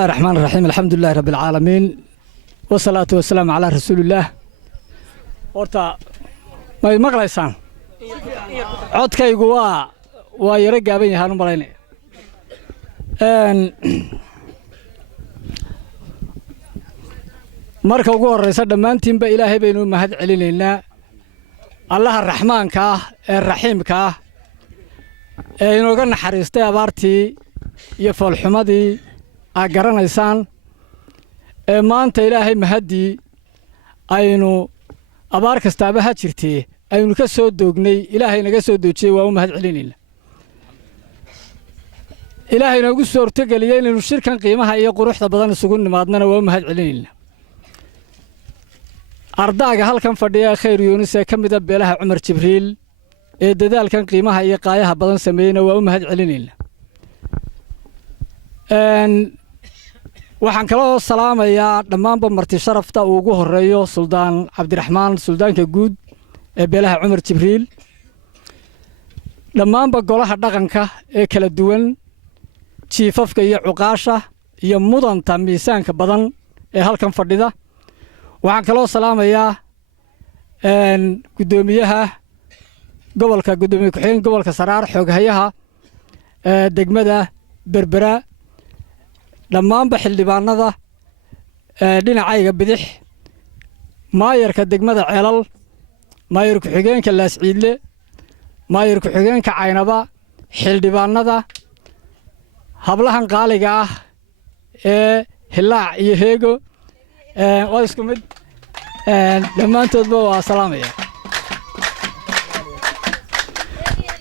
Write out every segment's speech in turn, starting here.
الرحمن الرحيم الحمد لله رب العالمين والصلاة والسلام على رسول الله. horta may maqlaysaan codkaygu waa yara gaaban yahay u malaynaya marka ugu horeysa dhamaantiinba ilaahay baynu mahad celinaynaa allaha raxmaanka ah ee raxiimka ah ee inooga naxariistay abaartii iyo foolxumadii aad garanaysaan ee maanta ilaahay mahadii aynu abaar kastaaba ha jirtee aynu ka soo doognay ilaahay naga soo doojiyay waa u mahad celinaynaa ilaahay noogu soo hortageliyay inaynu shirkan qiimaha iyo quruxda badan isugu nimaadnana waa u mahad celinaynaa ardaaga halkan fadhiya khayr yuunus ee ka mida beelaha Cumar Jibriil ee dadaalkan qiimaha iyo qaayaha badan sameeyna waa u mahad celinaynaa waxaan kala salaamayaa dhammaanba marti sharafta ugu horeeyo Suldaan Cabdiraxmaan Suldaanka guud ee beelaha Cumar Jibriil dhammaanba golaha dhaqanka ee kala duwan jiifafka iyo cuqaasha iyo mudanta miisaanka badan ee halkan fadhida waxaan kala salaamayaa gudoomiyaha gobolka gudoomiye ku-xigeenka gobolka Saraar xoghayaha degmada Berbera dhammaanba xildhibaanada dhinacayga bidix maayarka degmada Ceelal maayar ku-xigeenka Laasciidle maayar ku-xigeenka Caynaba xildhibaanada hablahan qaaliga ah ee Hilaac iyo Heego oo isku mid dhammaantoodba waa salaamaya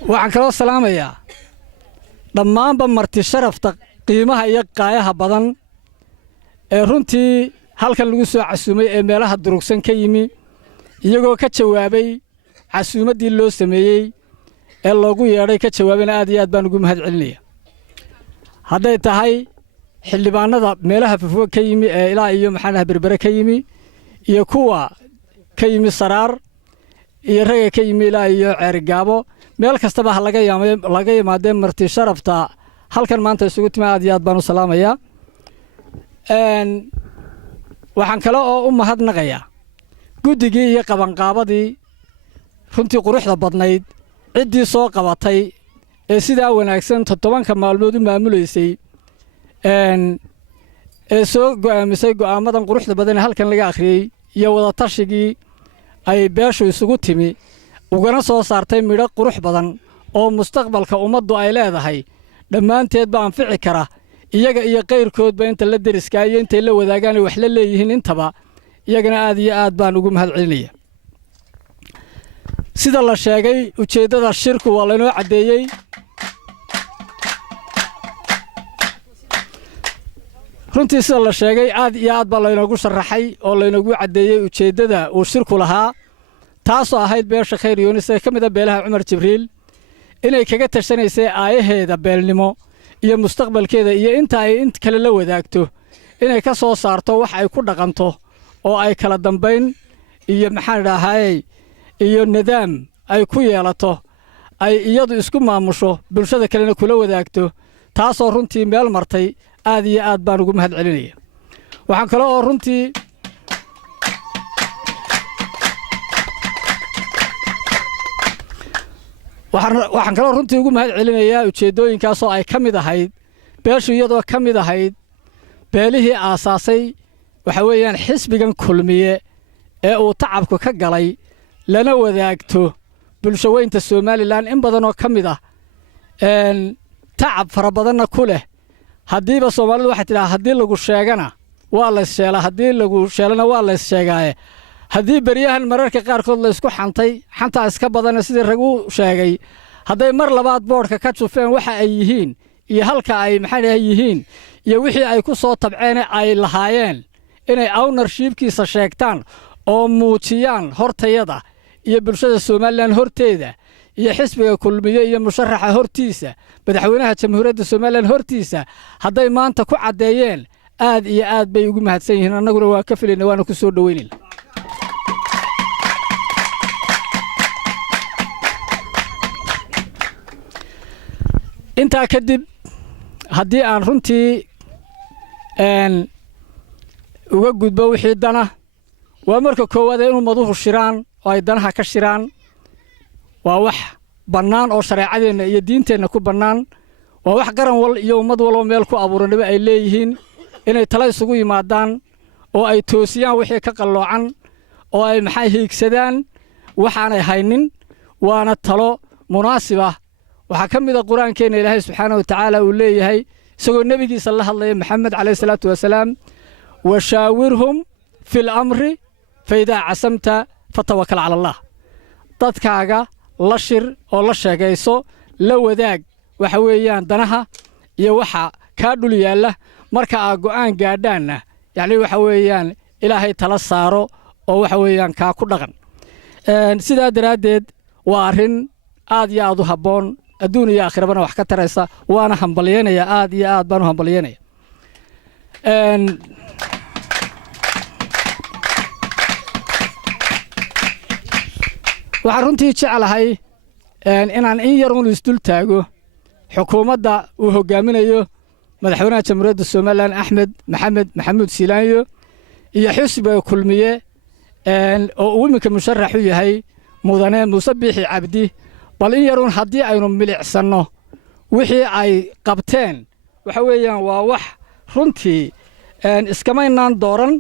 waxaan kala salaamayaa dhammaanba marti sharafta qiimaha iyo qaayaha badan ee runtii halkan lagu soo casuumay ee meelaha durugsan ka yimi iyagoo ka jawaabay casuumadii loo sameeyay ee loogu yeeray ka jawaabayna aad iyo aad baan ugu mahad celinayaa hadday tahay xildhibaanada meelaha fufo ka yimi ee ilaa iyo maxaanaha Berbera ka yimi iyo kuwa ka yimi Saraar iyo raga ka yimi ilaa iyo Ceerigaabo meel kastaba laga yimaadeen marti sharafta halkan maanta isugu timaad iyo aad baan u salaamayaa waxaan kale oo u mahadnaqayaa guddigii iyo qabanqaabadii runtii quruxda badnayd ciddii soo qabatay ee sidaa wanaagsan 7 maalmood u maamuleysay ee soo go'aamisay go'aamadan quruxda badan ee halkan laga akhriyay iyo wada tashigii ay beeshu isugu timi ugana soo saartay midho qurux badan oo mustaqbalka ummaddu ay leedahay dhammaanteed baan fici kara iyaga iyo qayrkoodba inta la deriska iyo inta la wadaagaan wax la leeyihiin intaba iyagana aad iyo aad baan ugu mahad celinayaa sida la sheegay ujeedada shirku waa la inoo cadeeyay runtii sida la sheegay aad iyo aad baa la inoogu sharaxay oo la inoogu cadeeyay ujeedada uu shirku lahaa taasoo ahayd beesha khayr yuunus ee ka mid ah beelaha Cumar Jibriil inay kaga tashanaysay aayaheeda beelnimo iyo mustaqbalkeeda iyo inta ay kale la wadaagto inay ka soo saarto wax ay ku dhaqanto oo ay kala dambeyn iyo maxaan dhahay iyo nidaam ay ku yeelato ay iyadu isku maamusho bulshada kalena kula wadaagto taasoo runtii meel martay aad iyo aad baan ugu mahad celinayaa waxaan kale oo runtii waxaan kale runtii ugu mahad celinayaa ujeedooyinkaas oo ay ka mid ahayd beeshu iyadoo ka mid ahayd beelihii aasaasay waxa weeyaan xisbigan kulmiye ee uu tacabku ka galay lana wadaagto bulshaweynta Soomaaliland in badan oo ka mid ah tacab fara badanna ku leh haddiiba Soomaalidu waxay tidhaa haddii lagu sheegana waa la sheelaa haddii lagu sheelana waa la sheegaaye haddii bariyahan mararka qaarkood la isku xanta iska badan sidii rag u sheegay hadday mar labaad boodhka ka jufeen waxa ay yihiin iyo halka ay maxay yihiin iyo wixii ay ku soo tabceen ay lahaayeen inay ownershipkiisa sheegtaan oo muujiyaan hortayada iyo bulshada Soomaaliland horteeda iyo xisbiga kulmiye iyo musharaxa hortiisa madaxweynaha jamhuuriyadda Soomaaliland hortiisa hadday maanta ku cadeeyeen aad iyo aad bay ugu mahadsan yihiin annaguna waa ka filaynaa waana ku soo dhaweynayna intaa kadib haddii aan runtii uga gudbo wixii dana waa marka koowaad inuu maduhu shiraan oo ay danaha ka shiraan waa wax bannaan oo shareecadeenna iyo diinteenna ku bannaan waa wax qaran wal iyo ummad walba meel ku abuuranaba ay leeyihiin inay tala isugu yimaadaan oo ay toosiyaan wixii ka qalloocan oo ay maxay hiigsadaan waxaanay haynin waana talo munaasiba waxaa ka mid a qur-aankeenna ilaahay subxaanahu watacaala uu leeyahay isagoo nebigiisa la hadlaya maxamed calayhi salaatu wasalaam washaawirhum fi lamri faidaa casamta fatawakal cala allah dadkaaga la shir oo la sheegayso la wadaag waxa weeyaan danaha iyo waxa kaa dhul yaalla marka aad go'aan gaadhaanna yacni waxa weeyaan ilaahay tala saaro oo waxa weeyaan kaa ku dhaqan sidaa daraaddeed waa arrin aad iyo aad u habboon adduun iyo aakhirabana wax ka taraysa waana hambalyeynaya aad iyo aad baan u hambalyeynaya waxaan runtii jeclahay inaan in yar uun isdul taago xukuumadda uu hoggaaminayo madaxweynaha jamhuuriyadda somalilan axmed maxamed maxamuud siilaanyo iyo xisbiga kulmiye oo uu iminka musharax u yahay mudane muuse biixi cabdi bal in yaruun haddii aynu milicsanno wixii ay qabteen waxa weeyaan waa wax runtii iskamaynaan dooran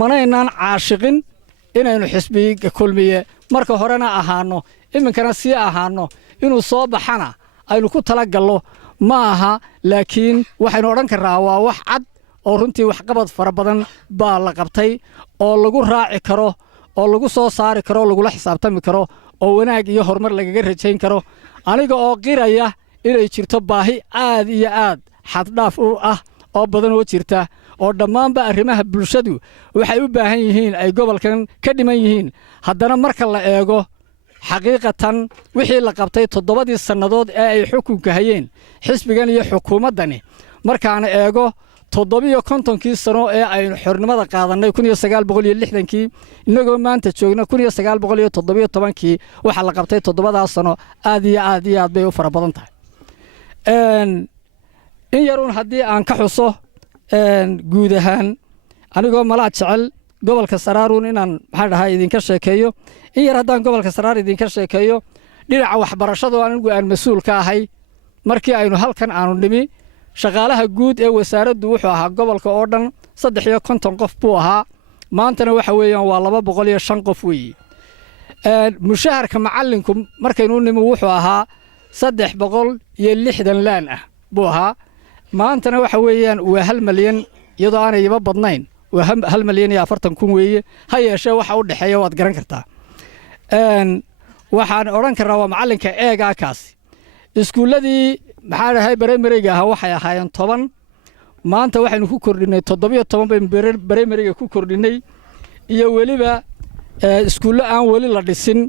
manaynaan caashiqin inaynu xisbiga kulmiye marka horena ahaanno iminkana sii ahaanno inuu soo baxana aynu ku tala gallo ma aha laakiin waxaynu odhan karraa waa wax cad oo runtii waxqabad fara badan baa la qabtay oo lagu raaci karo oo lagu soo saari karo oo lagula xisaabtami karo oo wanaag iyo horumar lagaga rajayn karo aniga oo qiraya inay jirto baahi aad iyo aad xaddhaaf u ah oo badan oo jirta oo dhammaanba arrimaha bulshadu waxay u baahan yihiin ay gobolkan ka dhiman yihiin haddana marka la eego xaqiiqatan wixii la qabtay 7 sannadood ee ay xukunka hayeen xisbigan iyo xukuumaddani markaana eego 750 sano ee aynu xornimada qaadannay 1960kii innagoo maanta joogna 1917kii waxa la qabtay 7 sano aad iyo aad bay u fara badan tahay in yaruun haddii aan ka xuso guud ahaan anigoo malaa jecel gobolka saraaruun inaan maxaa dhahaa idinka sheekeeyo in yar haddaan gobolka saraar idinka sheekeeyo dhinaca waxbarashada anigu aan mas-uul ka ahay markii aynu halkan aanu nimi shaqaalaha guud ee wasaaraddu wuxuu ahaa gobolka oo dhan 350 qof buu ahaa maantana waxa weeyaan waa 205 qof weeye mushaharka macallinku markaynu nimi wuxuu ahaa 360 laan ah buu ahaa maantana waxa weeyaan waa 1 milyan iyadoo aanay iba badnayn waa 1 milyan iyo 40 kun weeye ha yeeshee waxa u dhaxeeya waad garan kartaa waxaan odhan karnaa waa macallinka eegaa kaasi iskuulladii maxaa dhahay bareemariga ahaa waxay ahaayeen 10 maanta waxaynu ku kordhinay 17 baynu bareemariga ku kordhinay iyo weliba iskuullo aan weli la dhisin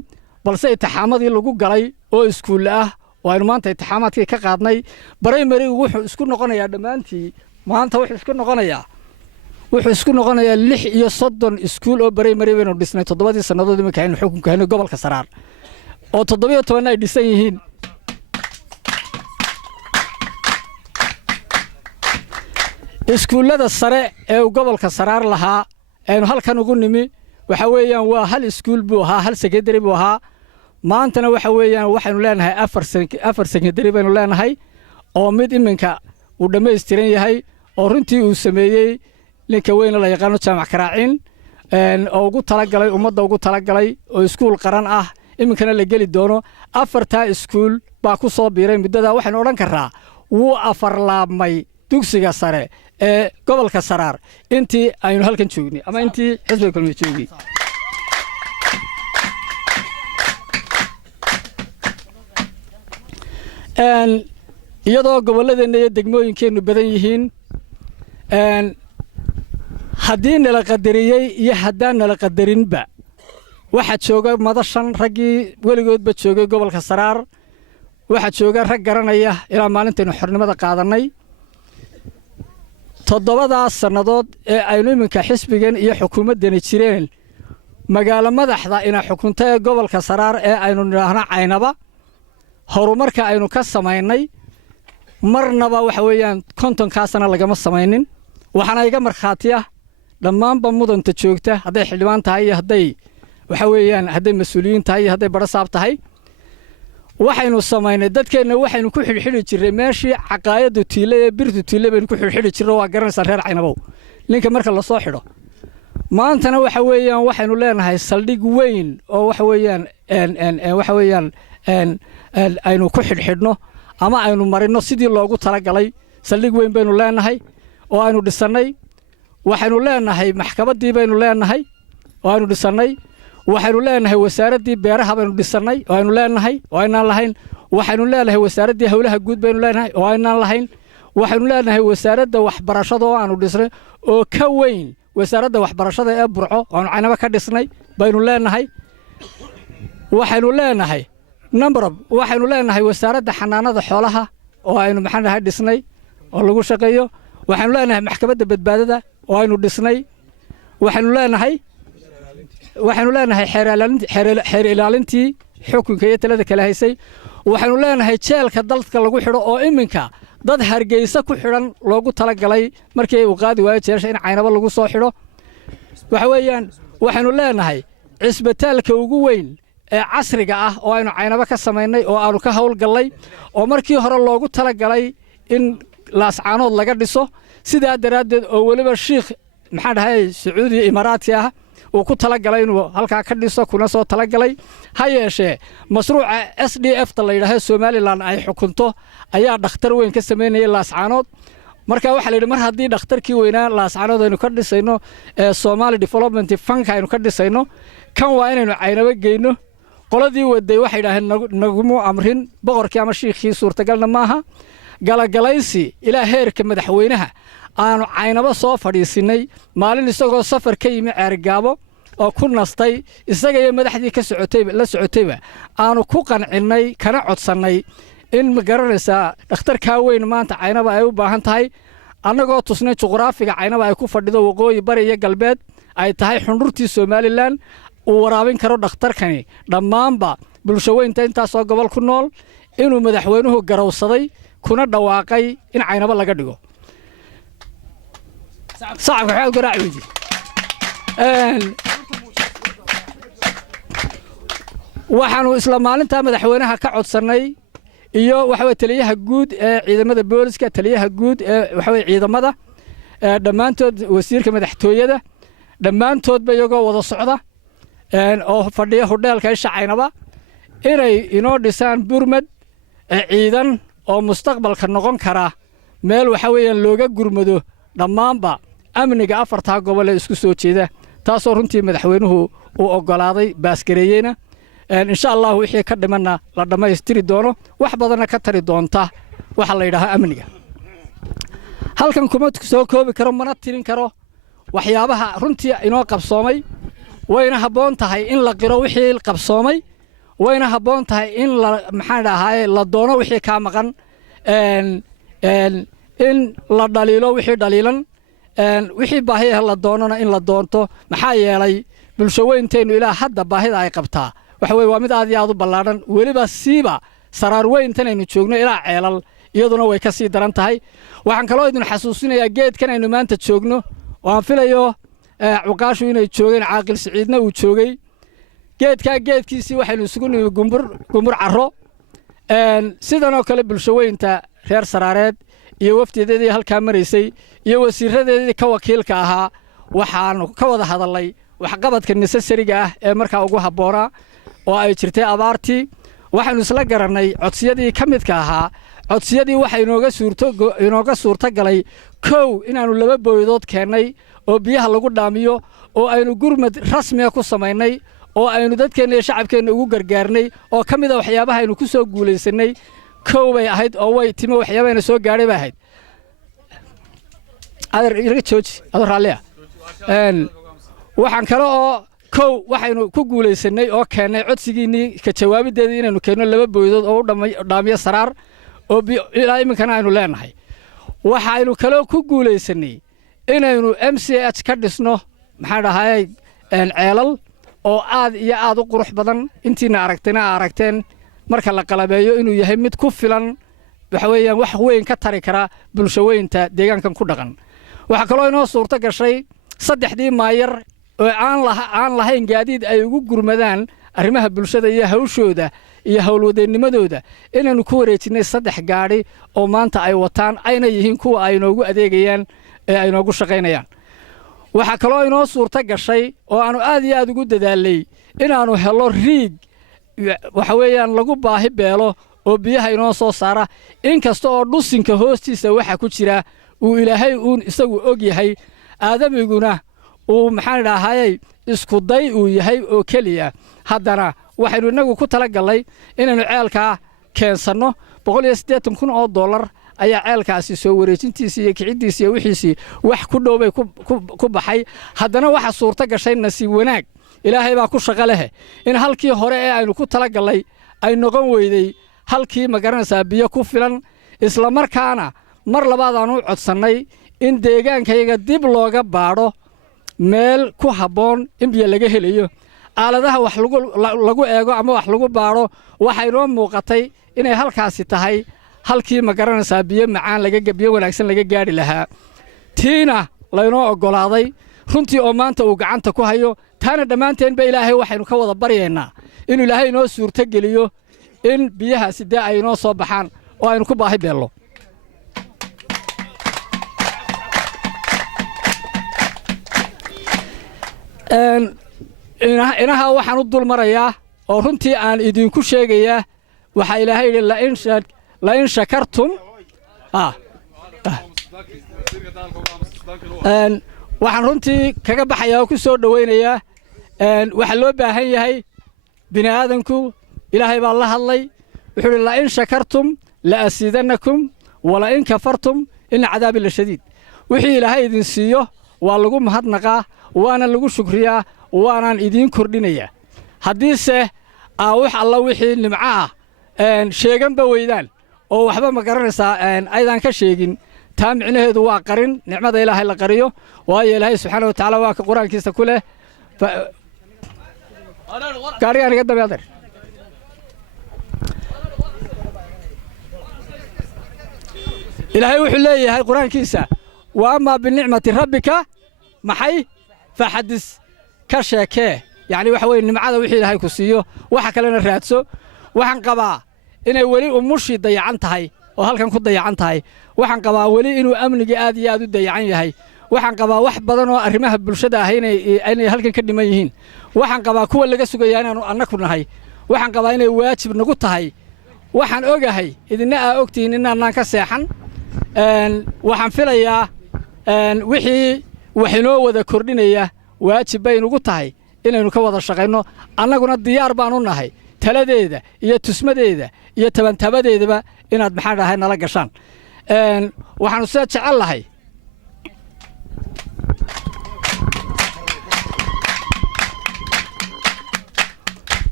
balse intixaamadii lagu galay oo iskuulle ah waaynu maanta intixaamaadkii ka qaadnay bareemarigu wuxuu isku noqonayaa dhammaantii maanta wuxuu isku noqonayaa 36 iskuul oo bareemari baynu dhisnay 7 sannadood iminka aynu xukunka haynay gobolka saraar oo 17 ay dhisan yihiin iskuullada sare ee gobolka saraar lahaa aynu halkan ugu nimi waxa weeyaan waa hal iskuul buu ahaa hal secondary buu ahaa maantana waxa weeyaan waxaynu leenahay 4 secondary baynu leenahay oo mid iminka uu dhammaystiran yahay oo runtii uu sameeyey ninka weyne la yaqaano jaamac karaaciin oo ugu talagalay ummadda ugu talagalay oo iskuul qaran ah iminkana la geli doono 4 iskuul baa ku soo biiray muddada waxaynu odhan karraa wuu afarlaabmay dugsiga sare ee gobolka saraar intii aynu halkan joognay ama intii xisbiga kulmiye joogay iyadoo gobolladeenna iyo degmooyinkeennu badan yihiin haddii nala qadariyey iyo haddaan nala qadarinba waxaa jooga madashan raggii weligoodba joogay gobolka saraar waxaa jooga rag garanaya ilaa maalintaynu xornimada qaadannay 7 sannadood ee aynu iminka xisbigan iyo xukuumaddani jireen magaalo madaxda ina xukunta ee gobolka saraar ee aynu nidhaahno caynaba horumarka aynu ka samaynay marnaba waxa weeyaan 50 sano lagama samaynin waxaana iga markhaatiya dhammaanba mudanta joogta hadday xildhibaan tahay iyo hadday waxa weeyaan hadday mas-uuliyiin tahay iyo hadday barasaab tahay waxaynu samaynay dadkeenna waxaynu ku xidhxidhi jirray meeshii caqaayaddu tiile ee birtu tiile baynu ku xidhxidhi jirro waa garanaysaa reer Caynabow ninka marka la soo xidho maantana waxa weeyaan waxaynu leenahay saldhig weyn oo waxa weeyaan aynu ku xidhxidhno ama aynu marino sidii loogu talagalay saldhig weyn baynu leenahay oo aynu dhisannay waxaynu leenahay maxkamaddii baynu leenahay oo aynu dhisannay waxaynu leenahay wasaaraddii beeraha baynu dhisannay oo aynu leenahay oo aynaan lahayn waxaynu leenahay wasaaraddii howlaha guud baynu leenahay oo aynaan lahayn waxaynu leenahay wasaaradda waxbarashada oo aanu dhisnay oo ka weyn wasaaradda waxbarashada ee Burco oo aanu Caynaba ka dhisnay baynu leenahay waxaynu leenahay waxaynu leenahay wasaaradda xanaanada xoolaha oo aynu maxaan dhisnay oo lagu shaqeeyo waxaynu leenahay maxkamadda badbaadada oo aynu dhisnay waxaynu leenahay xeer ilaalintii xukunka iyo talada kala haysay waxaynu leenahay jeelka dalka lagu xidho oo iminka dad Hargeysa ku xidhan loogu talagalay markii uu qaadi waayo jeesha in Caynaba lagu soo xidho waxa weeyaan waxaynu leenahay cisbitaalka ugu weyn ee casriga ah oo aynu Caynaba ka samaynay oo aanu ka hawl galay oo markii hore loogu talagalay in laascaanood laga dhiso sidaa daraadeed oo waliba sheekh Sacuudi Imaaraati ah uu ku talagalay inuu halka ka dhiso kuna soo talagalay ha yeeshee mashruuca SDF ta la yiraahdo Somaliland ay xukunto ayaa dhakhtar weyn ka sameynayay laascaanood marka waxa la yiri mar haddii dhakhtarkii weynaa laascaanood aynu ka dhisayno Somali Development Fund aynu ka dhisayno kan waa inaynu Caynaba geyno qoladii waday waxay yiraahdeen nagu amrin boqorkii ama sheekhii suurtagalna maaha galagalaysi ilaa heerka madaxweynaha aanu Caynaba soo fadhiisinay maalin isagoo safar ka yimi Ceergaabo oo ku nastay isaga iyo madaxdii ka socotayba aanu ku qancinay kana codsanay in ma garanaysaa dhakhtarka weyn maanta Caynaba ay u baahan tahay annagoo tusnay juqraafiga Caynaba ay ku fadhido waqooyi bari iyo galbeed ay tahay xundurtii Somaliland uu waraabin karo dhakhtarkani dhammaanba bulshaweynta intaas oo gobol ku nool inuu madaxweynuhu garowsaday kuna dhawaaqay in Caynaba laga dhigo صعب حاول قراء ويدي waxaanu isla maalinta madaxweynaha ka codsanay iyo waxa taliyaha guud ee ciidamada booliska taliyaha guud ee waxa ciidamada dhamaantood wasiirka madaxtooyada dhamaantood ba iyaga wada socda oo fadhiya hoteelka Caynaba inay inoo dhisaan burmad ciidan oo mustaqbalka noqon kara meel waxa weeyaan looga gurmado dhammaanba amniga afarta gobol ee isku soo jeeda taasoo runtii madaxweynuhu uu ogolaaday baaskareeyena insha Allah wixii ka dhimana la dhameystiri doono wax badan ka tari doonta waxa la yiraahdo amniga halkan kuma soo koobi karo mana tirin karo waxyaabaha runtii inoo qabsoomay wayna haboon tahay in la qiro wixii qabsoomay wayna haboon tahay in la la doono wixii ka maqan in la dhaliilo wixii dhaliilan wixii baahiyaha la doonana in la doonto maxaa yeelay bulshaweynteenu ilaa hadda baahida ay qabtaa waxa weey waa mid aad iyo aad u ballaaran waliba siiba saraar weyntan aynu joogno ilaa ceelal iyaduna way ka sii daran tahay waxaan kaloo idin xasuusinayaa geedkan aynu maanta joogno oo aan filayo cuqaashu inay joogeen caaqil Siciidna uu joogay geedkiisii waxaynu isugu nimi gumbur carro sidan oo kale bulshaweynta reer saraareed iyo wafdiyadeedii halka mareysay iyo wasiiradeedii ka wakiilka ahaa waxaanu ka wada hadalay wax qabadka necessary ah ee marka ugu haboona oo ay jirtay abaartii waxaanu isla garanay codsiyadii ka midka ahaa codsiyadii waxa inooga suurto galay kow inaanu laba booyadood keenay oo biyaha lagu dhaamiyo oo aynu gurmad rasmi ah ku sameynay oo aynu dadkeena iyo shacabkeena ugu gargaarnay oo kamid ah waxyaabaha aynu ku soo guuleysanay kow bay ahayd oo way timo waxyaabaha soo gaaray bay ahayd iraga jooji adoo raaliya waxaan kale oo kow waxaynu ku guuleysanay oo keenay codsigiinii ka jawaabideedii inaynu keeno laba booyadood oo dhaamiyo saraar oo ilaa iminkana aynu leenahay waxaynu kale ku guuleysanay inaynu MCH ka dhisno ceelal oo aad iyo aad u qurux badan intiina aragteen marka la qalabeeyo inuu yahay mid ku filan waxa weeyaan wax weyn ka tari kara bulshaweynta deegaankan ku dhaqan waxa kaloo inoo suurto gashay saddexdii maayar oo aan lahayn gaadiid ay ugu gurmadaan arrimaha bulshada iyo hawshooda iyo howlwadeennimadooda inaanu ku wareejinay 3 gaari oo maanta ay wataan ayna yihiin kuwa ay noogu adeegayaan ee ay noogu shaqaynayaan waxa kaloo inoo suurto gashay oo aanu aad iyo aad ugu dadaalay inaanu helo riig waxa weeyaan lagu baahi beelo oo biyaha inoo soo saara inkasta oo dhusinka hoostiisa waxa ku jira uu ilaahay uun isagu og yahay aadamiguna uu maxaan idhaahayay isku day uu yahay oo keliya haddana waxaynu inagu ku talagalnay inaynu ceelkaa keensanno $180,000 oo ayaa ceelkaasi soo wareejintiisii iyo kiciddiisii iyo wixiisii wax ku dhowbay ku baxay haddana waxa suurto gashay nasiib wanaag ilaahay baa ku shaqo leh in halkii hore ee aynu ku talagalnay ay noqon weyday halkii ma garanaysaa biyo ku filan isla markaana mar labaad aanu codsannay in deegaankayaga dib looga baadho meel ku habboon in biyo laga helayo aaladaha wax lagu eego ama wax lagu baadho waxay noo muuqatay inay halkaasi tahay halkii ma garanaysaa biyo macaan biyo wanaagsan laga gaadhi lahaa tiina laynoo oggolaaday runtii oo maanta uu gacanta ku hayo taana dhammaanteenba ilaahay waxaynu ka wada baryaynaa inuu ilaahay inoo suurto geliyo in biyahaasi dee ay inoo soo baxaan oo aynu ku baahi beello inaha waxaan u dul marayaa oo runtii aan idinku sheegayaa waxaa ilaahay yidhi lain shakartum waxaan runtii kaga baxayaa oo ku soo dhowaynayaa waxaa loo baahan yahay bini aadanku ilaahay baa la hadlay wuxuu yidhi lain shakartum la'asiidannakum walain kafartum ina cadaabi la shadiid wixii ilaahay idin siiyo waa lagu mahadnaqaa waana lagu shukriyaa waanaan idiin kordhinayaa haddiise wax alla wixii nimco ah sheeganba weydaan oo waxba ma garanaysaa aydaan ka sheegin taa micnaheedu waa qarin nicmada ilaahay la qariyo waayo ilaahay subxaana watacaala waa ka qur-aankiisa ku leh gaarigaan iga dambe adeer ilaahay wuxuu leeyahay qur-aankiisa wa amaa binicmati rabbika maxay faxadis ka sheekee yacni waxa weeye nimcada wixii ilaahay ku siiyo waxa kalena raadso waxaan qabaa inay weli umushii dayacan tahay oo halkan ku dayacan tahay waxaan qabaa weli inuu amnigii aad iyo aad u dayacan yahay waxaan qabaa wax badan oo arrimaha bulshada ah inay halkan ka dhiman yihiin waxaan qabaa kuwa laga sugayaa inaanu annaku nahay waxaan qabaa inay waajib nagu tahay waxaan ogahay idinna aa ogtihiin inaanaan ka seexan waxaan filayaa wixii wax inoo wada kordhinaya waajib bay nugu tahay inaynu ka wada shaqayno annaguna diyaar baanu nahay taladeeda iyo tusmadeeda iyo tabantabadeedaba inaad maxaan dhahay nala gashaan waxaanu sida jecel lahay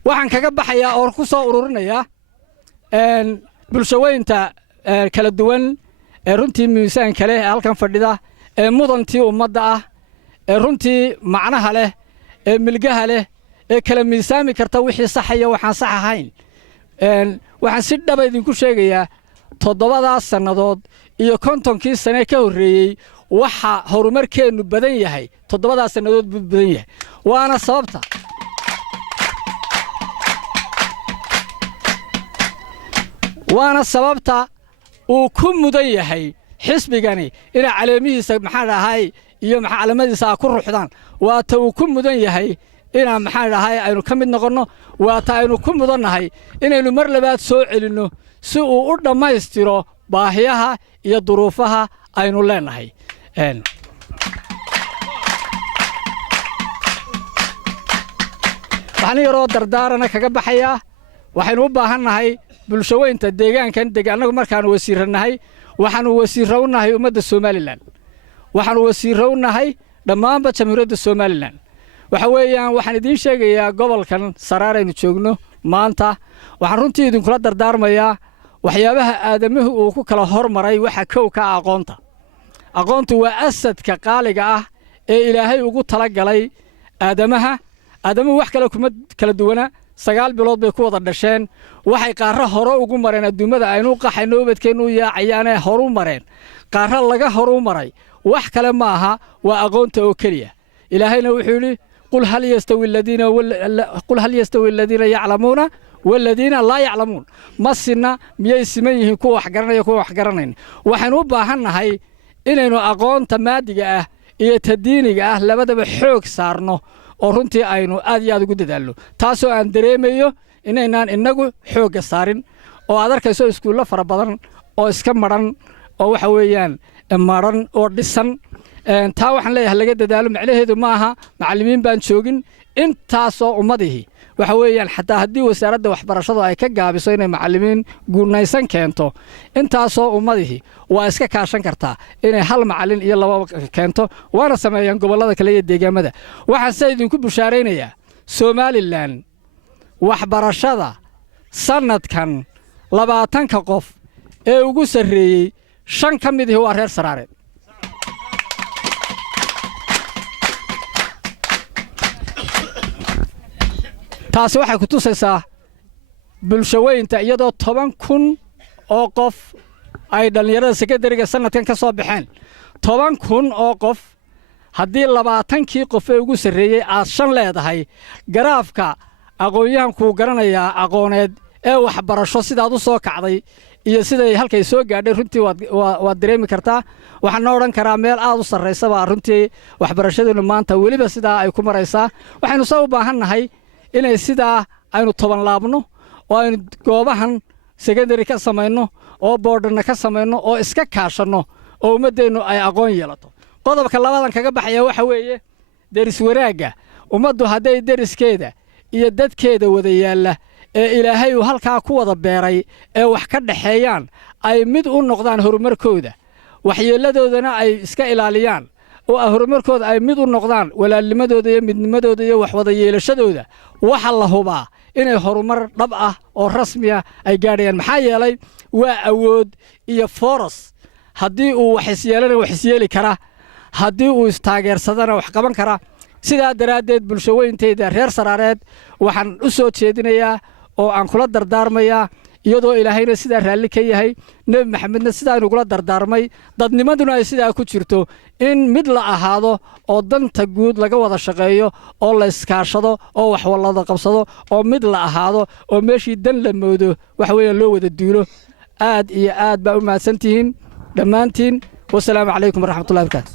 waxaan kaga baxayaa oo ku soo ururinayaa bulshaweynta kala duwan ee runtii miisaanka leh ee halkan fadhida ee mudantii ummadda ah ee runtii macnaha leh ee milgaha leh ee kala miisaami karta wixii saxaya waxaan sax ahayn waxaan si dhaba idinku sheegayaa 7 sannadood iyo 50kii sane ka horreeyey waxa horumarkeennu badan yahay 7 sannadood buu badan yahay waana sababta uu ku mudan yahay xisbigani ina caleemihiisa maxaan dhahay iyo calaamadiisa ku ruuxdaan waa ta uu ku mudan yahay ina maxaan dhahay aynu ka mid noqono waa ta aynu ku mudannahay inaynu mar labaad soo celinno si uu u dhammaystiro baahiyaha iyo duruufaha aynu leenahay waxaan yaroo dardaarana kaga baxayaa waxaynu u baahannahay bulshaweynta deegaankan annagu markaanu wasiiranahay waxaanu wasiirro u nahay ummadda Soomaaliland waxaanu wasiirro u nahay dhammaanba jamhuuriyadda Soomaaliland waxa weeyaan waxaan idiin sheegayaa gobolkan Saraar aynu joogno maanta waxaan runtii idinkula dardaarmayaa waxyaabaha aadamuhu uu ku kala hormaray waxa kow ka aqoontu waa asadka qaaliga ah ee ilaahay ugu talagalay aadamuhu wax kale kuma kala duwana 9 bilood bay ku wada dhasheen waxay qaarra hore ugu mareen adduumada aynu qaxayno ubadkeenu yaacayaanee horu mareen qaarra laga horu maray wax kale ma aha waa aqoonta oo keliya ilaahayna wuxuu yidhi qul hal yastawi aladiina yaclamuuna والذين لا يعلمون مسنا ميسميه كو وحقرنا كو وحقرنا وحنو باهنا هاي إنه أقون تمادية يتدينية لبدا بحوك صارنا ورنتي أينو أدي أدو قد دلو تاسو أن دريميو إننا حوك صارين أو أدر كيسو إسكولا فربضان أو إسكمران أو حويان مران أو دسان تاوحن ليه هلقد دلو معليه دو ماها معلمين بانشوغين إن تاسو أمضيه وحويان حتى هدي وسارد وحبرشاد ay ka gaabiso inay macallimiin guurnaysan keento intaas oo umadihi waa iska kaashan kartaa inay hal macallin iyo laba keento waana sameeyaan gobolada kale ee deegaamada waxaan idinku bushaareynaya Somaliland waxbarashada sanadkan 20 qof ee ugu sareeyay 5 kamid ah waa reer Saraare taasi waxay ku tusaysaa bulshaweynta iyadoo 10,000 oo qof ay dhalinyarada secondary-ga sanadkan ka soo baxeen 10,000 oo qof haddii 20kii qof ee ugu sareeyay aad 5 leedahay garaafka aqoonyahanku garanayaa aqooneed ee waxbarasho sidaad u soo kacday iyo siday halkay soo gaadhay runtii waad dareemi kartaa waxaan oran karaa meel aad u sarreysa baa runtii waxbarashadeenu maanta weliba sidaa ay ku maraysaa waxaynu soo u baahannahay inay sidaa aynu toban laabno oo aynu goobahan secondary ka samayno oo boardna ka samayno oo iska kaashano oo ummadeenu ay aqoon yeelato qodobka labadan kaga baxaya waxa weeye deris waraaga ummaddu haday deriskeeda iyo dadkeeda wada yaala ee ilaahay uu halka ku wada beeray ee wax ka dhaxeeyaan ay mid u noqdaan horumarkooda waxyeeladoodana ay iska ilaaliyaan oo horumarkooda ay mid u noqdaan walaalnimadooda iyo midnimadooda iyo wax wada yeelashadooda waxa la hubaa inay horumar dhab ah oo rasmi ah ay gaadhayaan maxaa yeelay waa awood iyo foros haddii uu wax isyeeli kara haddii uu istaageersadana wax qaban kara sidaa daraadeed bulshaweynteeda reer Saraareed waxaan u soo jeedinayaa oo aan kula dardaarmayaa iyadoo ilaahayna sidaa raalli ka yahay nabi maxamedna sidaa inuu kula dardaarmay dadnimaduna ay sidaa ku jirto in mid la ahaado oo danta guud laga wada shaqeeyo oo la iskaashado oo wax wada qabsado oo mid la ahaado oo meeshii dan la moodo wax weeyaan loo wada duulo aad iyo aad baa u mahadsantihiin dhammaantiin wassalaamu calaykum waraxmatullaahi wabarakaatuh